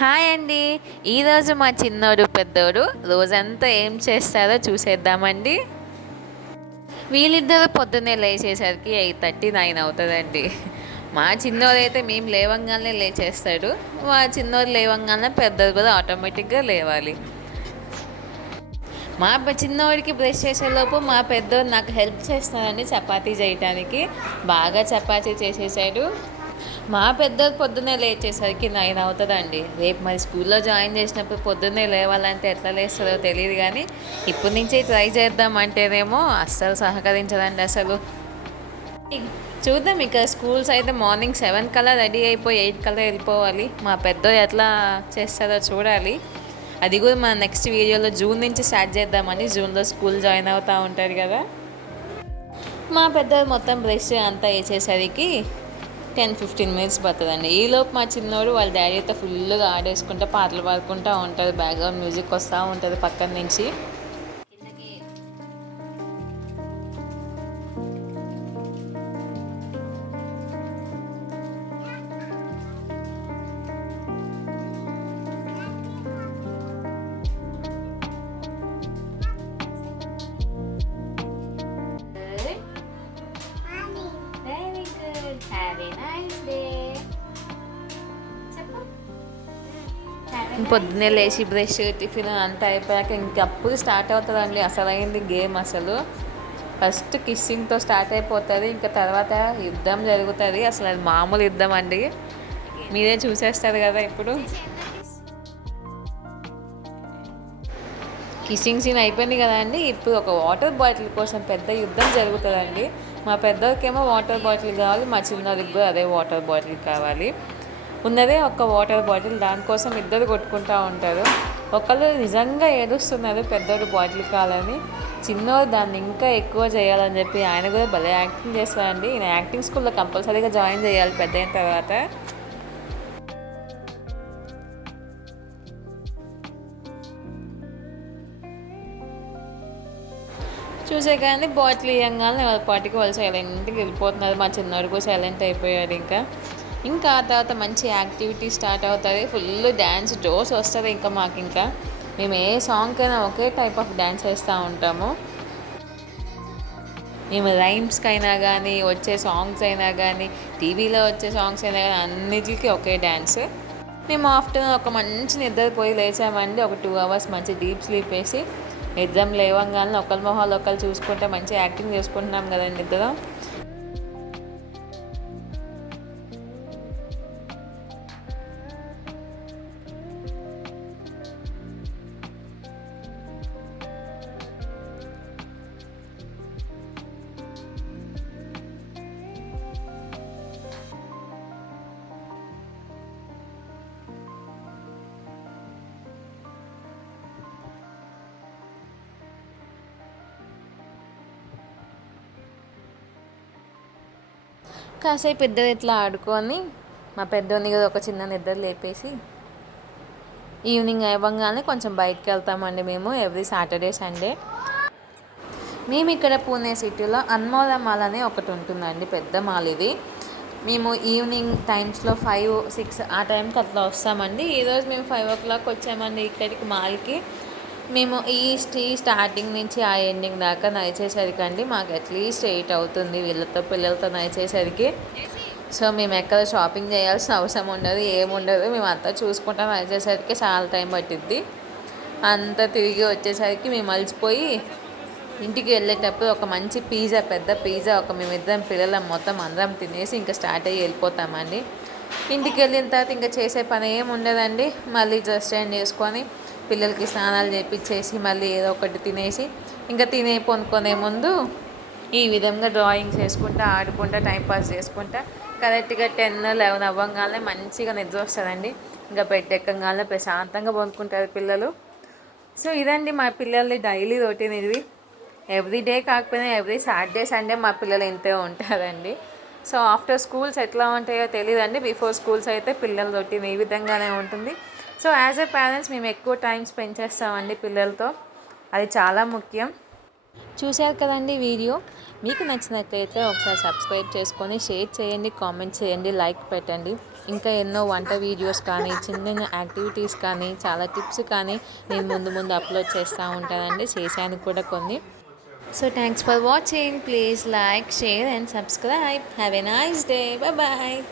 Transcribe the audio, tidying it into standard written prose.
Hi అండి. ఈరోజు మా చిన్నోడు పెద్దోడు రోజంతా ఏం చేస్తారో చూసేద్దామండి. వీళ్ళిద్దరూ పొద్దున్నే లేచేసరికి 8:30 9 అవుతుందండి. మా చిన్నోడు అయితే మేము లేవంగానే లేచేస్తాడు. మా చిన్నోడు లేవంగానే పెద్దోడు కూడా ఆటోమేటిక్గా లేవాలి. మా చిన్నోడికి బ్రష్ చేసేలోపు మా పెద్దోడు నాకు హెల్ప్ చేస్తానండి చపాతీ చేయటానికి. బాగా చపాతీ చేసేసాడు. మా పెద్దోడు పొద్దున్నే లేచేసరికి 9 అవుతుందండి. రేపు మరి స్కూల్లో జాయిన్ చేసినప్పుడు పొద్దున్నే లేవాలంటే ఎట్లా లేస్తుందో తెలియదు, కానీ ఇప్పటి నుంచే ట్రై చేద్దామంటేనేమో అస్సలు సహకరించదండి అసలు. చూద్దాం, ఇక్కడ స్కూల్స్ అయితే మార్నింగ్ 7 కల్లా రెడీ అయిపోయి 8 కల్లా వెళ్ళిపోవాలి. మా పెద్దోడు ఎట్లా చేస్తారో చూడాలి. అది కూడా మన నెక్స్ట్ వీడియోలో జూన్ నుంచి స్టార్ట్ చేద్దామని. జూన్లో స్కూల్ జాయిన్ అవుతూ ఉంటారు కదా. మా పెద్దోడు మొత్తం బ్రష్ అంతా వేసేసరికి 10-15 మినిట్స్ పడుతుందండి. ఈలోపు మా చిన్నోడు వాళ్ళ డాడీతో ఫుల్గా ఆడేసుకుంటూ పాటలు పాడుకుంటూ ఉంటుంది. బ్యాక్గ్రౌండ్ మ్యూజిక్ వస్తూ ఉంటుంది పక్కన నుంచి. పొద్దున్నే లేచి బ్రష్ టిఫిన్ అంతా అయిపోయాక ఇంకప్పుడు స్టార్ట్ అవుతుందండి అసలైంది గేమ్. అసలు ఫస్ట్ కిస్సింగ్తో స్టార్ట్ అయిపోతుంది, ఇంకా తర్వాత యుద్ధం జరుగుతుంది. అసలు అది మామూలు యుద్ధం అండి, మీరే చూసేస్తారు కదా. ఇప్పుడు కిస్సింగ్ సీన్ అయిపోయింది కదా అండి. ఇప్పుడు ఒక వాటర్ బాటిల్ కోసం పెద్ద యుద్ధం జరుగుతుందండి. మా పెద్దోడికేమో వాటర్ బాటిల్ కావాలి, మా చిన్నోడికి కూడా అదే వాటర్ బాటిల్ కావాలి. ఉన్నదే ఒక వాటర్ బాటిల్, దానికోసం ఇద్దరు కొట్టుకుంటూ ఉంటారు. ఒకళ్ళు నిజంగా ఏడుస్తున్నారు పెద్దోడు బాటిల్ కావాలని, చిన్నోడు దాన్ని ఇంకా ఎక్కువ చేయాలని చెప్పి ఆయన కూడా భలే యాక్టింగ్ చేస్తారండి. ఈయన యాక్టింగ్ స్కూల్లో కంపల్సరీగా జాయిన్ చేయాలి పెద్ద అయిన తర్వాత. చూసే కానీ బాటిల్ ఇవ్వగానే వాళ్ళ పాటికి వాళ్ళు సైలెంట్గా వెళ్ళిపోతున్నారు. మా చిన్నోడు కూడా సైలెంట్ అయిపోయాడు. ఇంకా ఆ తర్వాత మంచి యాక్టివిటీ స్టార్ట్ అవుతుంది. ఫుల్ డ్యాన్స్ జోస్ వస్తుంది. ఇంకా మేము ఏ సాంగ్కైనా ఒకే టైప్ ఆఫ్ డ్యాన్స్ వేస్తూ ఉంటాము. మేము రైమ్స్కైనా కానీ, వచ్చే సాంగ్స్ అయినా కానీ, టీవీలో వచ్చే సాంగ్స్ అయినా కానీ అన్నిటికీ ఒకే డ్యాన్స్. మేము ఆఫ్టర్నూన్ ఒక మంచి నిద్రపోయి లేచామండి. ఒక 2 hours మంచి డీప్ స్లీప్ వేసి నిద్రం లేవంగానే ఒకరి మొహాలు ఒకరు చూసుకుంటే మంచి యాక్టింగ్ చేసుకుంటున్నాం కదండి నిద్ర. కాసేపు ఇద్దరు ఇట్లా ఆడుకొని మా పెద్దోని కూడా ఒక చిన్న నిద్ర లేపేసి ఈవినింగ్ అవ్వగానే కొంచెం బయటకు వెళ్తామండి మేము ఎవ్రీ సాటర్డే సండే. మేము ఇక్కడ పూణే సిటీలో అన్మోల మాల్ అనే ఒకటి ఉంటుందండి, పెద్ద మాల్ ఇది. మేము ఈవినింగ్ టైమ్స్లో 5-6 ఆ టైంకి అట్లా వస్తామండి. ఈరోజు మేము 5 o'clock వచ్చామండి ఇక్కడికి మాల్కి. మేము ఈ స్టార్టింగ్ నుంచి ఆ ఎండింగ్ దాకా నడిచేసరికి అండి మాకు అట్లీస్ట్ 8 అవుతుంది వీళ్ళతో పిల్లలతో నడిచేసరికి. సో మేము ఎక్కడ షాపింగ్ చేయాల్సిన అవసరం ఉండదు, ఏముండదు. మేము అంతా చూసుకుంటా నడిచేసరికి చాలా టైం పట్టిద్ది. అంతా తిరిగి వచ్చేసరికి మేము అలసిపోయి ఇంటికి వెళ్ళేటప్పుడు ఒక మంచి పిజ్జా, పెద్ద పిజ్జా మేమిద్దరం పిల్లలం మొత్తం అందరం తినేసి ఇంకా స్టార్ట్ అయ్యి వెళ్ళిపోతామండి. ఇంటికి వెళ్ళిన తర్వాత ఇంకా చేసే పని ఏమి ఉండదండి. మళ్ళీ డ్రెస్ చేంజ్ చేసుకొని పిల్లలకి స్నానాలు చేపించేసి మళ్ళీ ఏదో ఒకటి తినేసి ఇంకా కొనుక్కునే ముందు ఈ విధంగా డ్రాయింగ్స్ వేసుకుంటా ఆడుకుంటా టైంపాస్ చేసుకుంటా కరెక్ట్గా 10-11 అవ్వగానే మంచిగా నిద్ర వస్తుందండి. ఇంకా బెడ్ ఎక్కగానే ప్రశాంతంగా పొందుకుంటారు పిల్లలు. సో ఇదండి మా పిల్లల్ని డైలీ రొటీన్. ఇది ఎవ్రీడే కాకపోయినా ఎవ్రీ సాటర్డే సండే మా పిల్లలు ఇంతే ఉంటారండి. సో ఆఫ్టర్ స్కూల్స్ ఎట్లా ఉంటాయో తెలియదండి. బిఫోర్ స్కూల్స్ అయితే పిల్లల రొటీన్ ఈ విధంగానే ఉంటుంది. సో యాజ్ ఎ పేరెంట్స్ మేము ఎక్కువ టైం స్పెండ్ చేస్తామండి పిల్లలతో, అది చాలా ముఖ్యం. చూశారు కదండి వీడియో. మీకు నచ్చినట్లయితే ఒకసారి సబ్స్క్రైబ్ చేసుకొని షేర్ చేయండి, కామెంట్ చేయండి, లైక్ పెట్టండి. ఇంకా ఎన్నో వంట వీడియోస్ కానీ చిన్న యాక్టివిటీస్ కానీ చాలా టిప్స్ కానీ నేను ముందు ముందు అప్లోడ్ చేస్తూ ఉంటానండి. చేశాను కూడా కొన్ని. So thanks for watching. Please like, share and subscribe. Have a nice day. Bye.